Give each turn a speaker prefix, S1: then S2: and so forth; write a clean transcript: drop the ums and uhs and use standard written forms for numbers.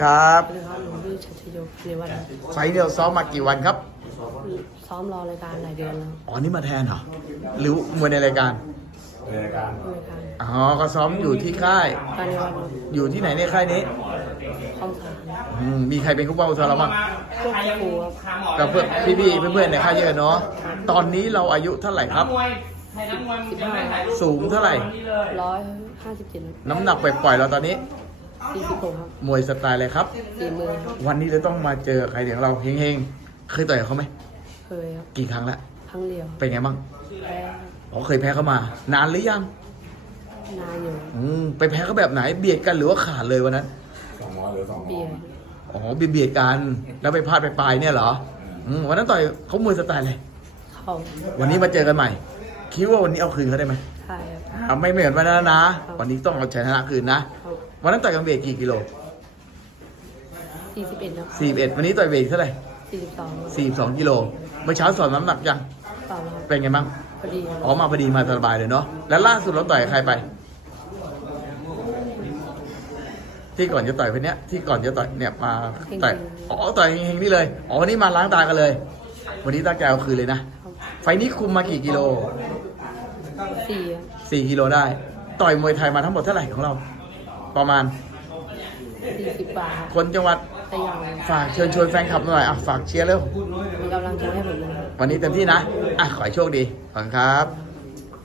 S1: ครับ
S2: สวัสดีครับหนูชื่อชัชโยเรวัตครับ
S1: ไฟล์เดียวซ้อมมากี่วันครับ
S2: ซ้อมรอรายการหลายเดือนแล้ว
S1: อ๋อ นี่มาแทนเหรอ หรือมวยในรายการ
S2: รายการ
S1: อ๋อ ก็ซ้อมอยู่ที่ค่าย
S2: การเรวัต
S1: อยู่ที่ไหนในค่ายนี้
S2: ห้องสาม
S1: มีใครเป็นคู่เป้าซ้อมเราบ้าง
S2: พวกครูครับ
S1: กับเพื่อนพี่ๆเพื่อนๆในค่ายเยอะเนาะ ตอนนี้เราอายุเท่าไหร่ครับ
S2: 15
S1: สูงเท่าไหร่
S2: 157
S1: น้ำหนักปล่อยๆเราตอนนี้
S2: 46ครับ
S1: มวยสไตล์อะไรครับ
S2: 40,000ครับ
S1: วันนี้เราต้องมาเจอใครเดี๋ยวเราเฮงๆ เคยต่อยกับเขาไหม
S2: เคยครับ
S1: กี่ครั้งละ
S2: ครั้งเดียว
S1: เป็นไงบ้าง
S2: แพ้ครับ
S1: อ๋อ เคยแพ้เขามา นานหรือยัง
S2: นานอยู่
S1: ไปแพ้เขาแบบไหน เบียดกันหรือว่าขาดเลยวันนั้น
S2: เบียร์
S1: อ๋อเบียดกันแล้วไปพลาดไปปลายเนี่ยเหรอวันนั้นต่อยเขามวยสไตล์เลย
S2: เข้า
S1: วันนี้มาเจอกันใหม่ คิดว่าวันนี้เอาคืนเขาได้ไหม
S2: ใช่ครับ
S1: ไม่เหมือนวันนั้นนะ วันนี้ต้องเอาชนะคืนนะ
S2: ครับ
S1: วันนั้นต่อยกันเวทกี่กิโล
S2: 41ครับ
S1: 41วันนี้ต่อยเวทเท่าไหร่
S2: 42
S1: 42กิโลเมื่อเช้าสอนน้ำหนักยัง
S2: เปล่าครับ
S1: เป็นไงบ้าง
S2: พอดีครับ
S1: อ๋อมาพอดีมาสบายเลยเนาะแล้วล่าสุดเราต่อยกับใครไป ที่ก่อนจะต่อยคนเนี้ยที่ก่อนจะต่อยเนี่ยมาต่อยอ๋อต่อยเฮงๆนี่เลยอ๋อวันนี้มาล้างตากันเลย วันนี้ตาแกเอาคืนเลยนะ
S2: ครับ
S1: ไฟล์นี้คุมมากี่กิโล
S2: 4ครับ
S1: 4 กิโลได้ ต่อยมวยไทยมาทั้งหมดเท่าไหร่ของเรา ประมาณ
S2: 40 บาทครับ
S1: คนจังหวัด
S2: แต่ยัง
S1: ฝากเชิญชวนแฟนคลับหน่อยฝากเชียร์เร็ว
S2: มีกำลังใจให้ผมเลยครับ
S1: วันนี้เต็มที่นะ ขอให้โชคดีขอบคุณครับ